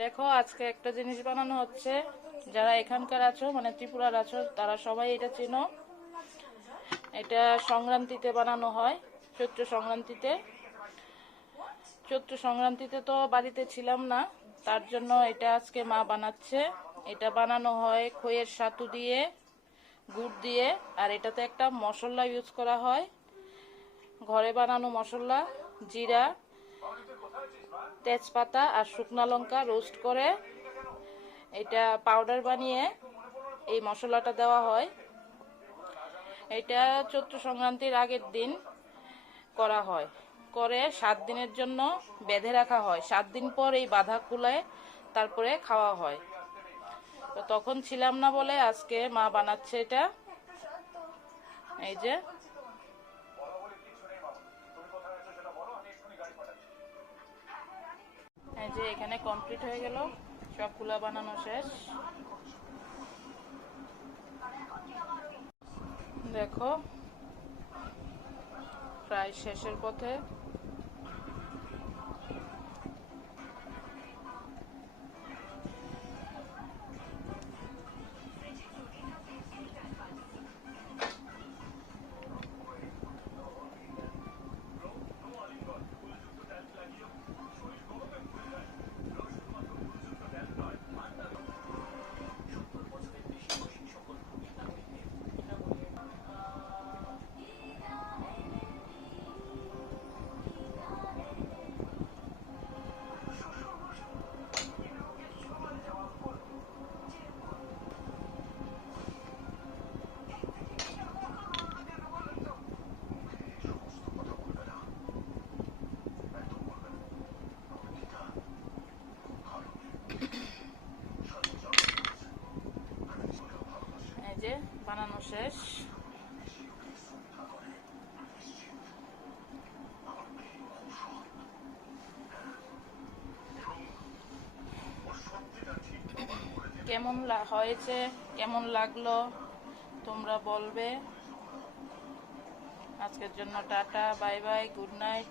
দেখো, আজকে একটা জিনিস বানানো হচ্ছে। যারা এখানকার আছো, মানে ত্রিপুরার আছো, তারা সবাই এটা চেনো। এটা সংক্রান্তিতে বানানো হয়, চৈত্র সংক্রান্তিতে। চৈত্র সংক্রান্তিতে তো বাড়িতে ছিলাম না, তার জন্য এটা আজকে মা বানাচ্ছে। এটা বানানো হয় খইয়ের সাতু দিয়ে, গুড় দিয়ে, আর এটাতে একটা মশলা ইউজ করা হয়, ঘরে বানানো মশলা। জিরা, তেজপাতা আর শুকনো লঙ্কা রোস্ট করে এটা পাউডার বানিয়ে এই মশলাটা দেওয়া হয়। এটা চৈত্র সংক্রান্তির আগের দিন করা হয়, করে 7 দিনের জন্য বেঁধে রাখা হয়। 7 দিন পর এই বাঁধা খুলে তারপরে খাওয়া হয়। তো তখন ছিলাম না বলে আজকে মা বানাচ্ছে এটা। এই যে এই যে এখানে কমপ্লিট হয়ে গেল, সবগুলা বানানো শেষ। দেখো, প্রায় শেষের পথে। এই যে বানানো শেষ। কেমন হয়েছে, কেমন লাগলো তোমরা বলবে। আজকের জন্য tata, bye bye, good night.